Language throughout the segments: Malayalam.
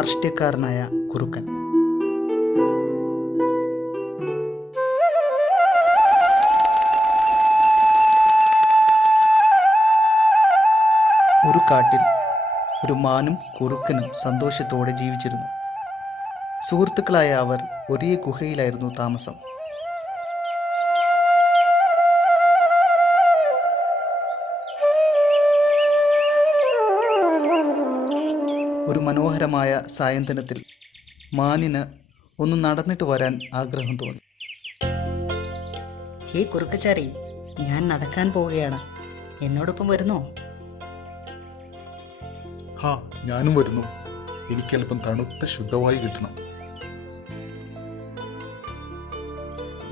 ധാർഷ്ട്യക്കാരനായ കുറുക്കൻ. ഒരു കാട്ടിൽ ഒരു മാനും കുറുക്കനും സന്തോഷത്തോടെ ജീവിച്ചിരുന്നു. സുഹൃത്തുക്കളായ അവർ ഒരേ ഗുഹയിലായിരുന്നു താമസം. ഒരു മനോഹരമായ സായന്തനത്തിൽ മാനിന് ഒന്ന് നടന്നിട്ട് വരാൻ ആഗ്രഹം തോന്നി. ഹേ കുറുക്കച്ചാരി ഞാൻ നടക്കാൻ പോവുകയാണ്. എന്നോടൊപ്പം വരുന്നോ? ഹാ ഞാനും വരുന്നു. എനിക്കല്പം തണുത്ത ശുദ്ധവായു കിട്ടണം.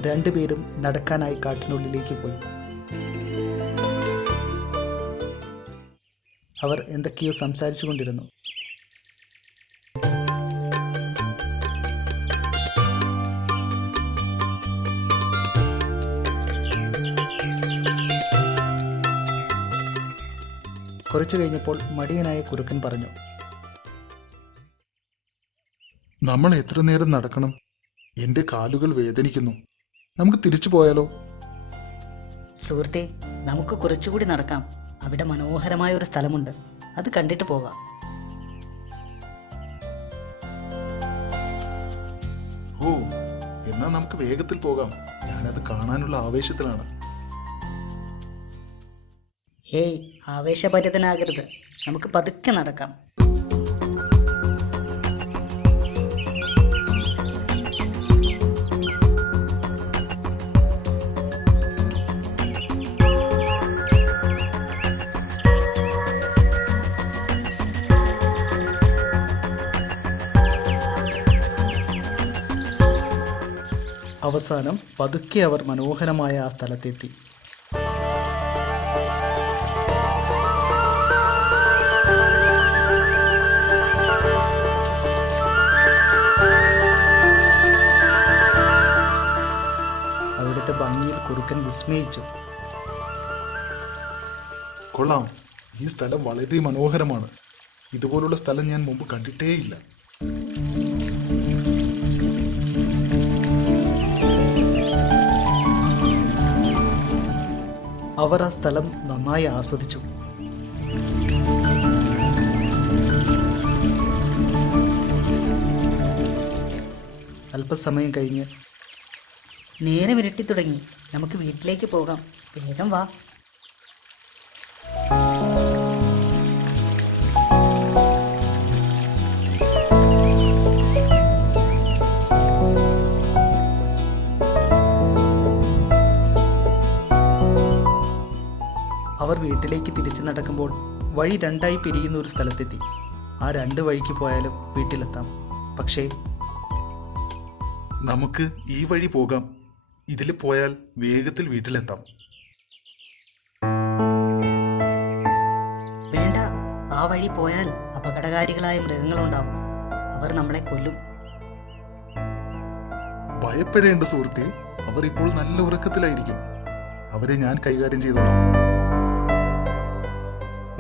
രണ്ടുപേരും നടക്കാനായി കാട്ടിനുള്ളിലേക്ക് പോയി. അവർ എന്തൊക്കെയോ സംസാരിച്ചു കൊണ്ടിരുന്നു കുറച്ചു കഴിഞ്ഞപ്പോൾ മടിയനായ കുറുക്കൻ പറഞ്ഞു നമ്മൾ എത്ര നേരം നടക്കണം? എന്റെ കാലുകൾ വേദനിക്കുന്നു. നമുക്ക് തിരിച്ചു പോയാലോ? സുഹൃത്തെ നമുക്ക് കുറച്ചുകൂടി നടക്കാം. അവിടെ മനോഹരമായ ഒരു സ്ഥലമുണ്ട്. അത് കണ്ടിട്ട് പോകാം. ഓ എന്നാ നമുക്ക് വേഗത്തിൽ പോകാം. ഞാനത് കാണാനുള്ള ആവേശത്തിലാണ്. ഹേയ് ആവേശഭരിതനാകരുത്. നമുക്ക് പതുക്കെ നടക്കാം. അവസാനം പതുക്കെ അവർ മനോഹരമായ ആ സ്ഥലത്തെത്തി. കുറുക്കൻ വിസ്മയിച്ചു. കൊള്ളാം. ഈ സ്ഥലം വളരെ മനോഹരമാണ്. ഇതുപോലുള്ള സ്ഥലം ഞാൻ മുമ്പ് കണ്ടിട്ടേയില്ല. അവർ ആ സ്ഥലം നന്നായി ആസ്വദിച്ചു. അല്പസമയം കഴിഞ്ഞ് നേരം വിരട്ടി തുടങ്ങി. നമുക്ക് വീട്ടിലേക്ക് പോകാം. വേഗം വാ. അവർ വീട്ടിലേക്ക് തിരിച്ചു നടക്കുമ്പോൾ വഴി രണ്ടായി പിരിയുന്ന ഒരു സ്ഥലത്തെത്തി. ആ രണ്ട് വഴിക്ക് പോയാലും വീട്ടിലെത്താം. പക്ഷേ നമുക്ക് ഈ വഴി പോകാം. ഇതിൽ പോയാൽ വേഗത്തിൽ വീട്ടിലെത്താം. വേണ്ട. ആ വഴി പോയാൽ അപകടകാരികളായ മൃഗങ്ങളുണ്ടാവും. അവർ നമ്മളെ കൊല്ലും. ഭയപ്പെടേണ്ട സുഹൃത്തെ അവർ ഇപ്പോൾ നല്ല ഉറക്കത്തിലായിരിക്കും. അവരെ ഞാൻ കൈകാര്യം ചെയ്തോളാം.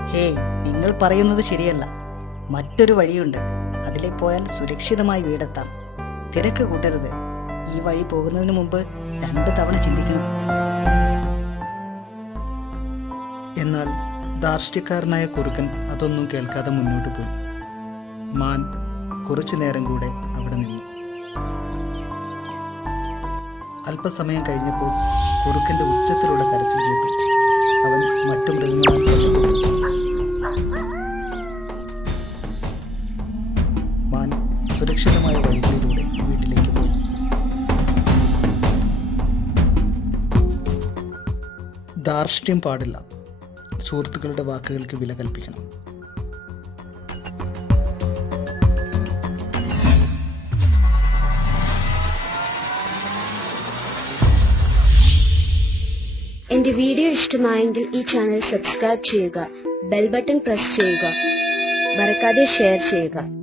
ഹേ നിങ്ങൾ പറയുന്നത് ശരിയല്ല. മറ്റൊരു വഴിയുണ്ട്. അതിലെ പോയാൽ സുരക്ഷിതമായി വീടെത്താം. തിരക്ക് കൂട്ടരുത്. ഈ വഴി പോകുന്നതിന് മുമ്പ് രണ്ടു തവണ ചിന്തിക്കണം. എന്നാൽ ധാർഷ്ട്യക്കാരനായ കുറുക്കൻ അതൊന്നും കേൾക്കാതെ മുന്നോട്ട് പോയി. മാൻ കുറച്ചു നേരം കൂടെ അവിടെ നിന്നു. അല്പസമയം കഴിഞ്ഞപ്പോൾ കുറുക്കന്റെ ഉച്ചത്തിലുള്ള കരച്ചിൽ കേട്ടു. അവൻ മറ്റു മൃഗങ്ങളും. മാൻ സുരക്ഷിതമായ വഴികളിലൂടെ ധാർഷ്ട്യം പാടില്ല. സുഹൃത്തുക്കളുടെ വാക്കുകൾക്ക് വില കൽപ്പിക്കണം. എന്റെ വീഡിയോ ഇഷ്ടമായെങ്കിൽ ഈ ചാനൽ സബ്സ്ക്രൈബ് ചെയ്യുക ബെൽ ബട്ടൺ പ്രസ് ചെയ്യുക മറക്കാതെ ഷെയർ ചെയ്യുക.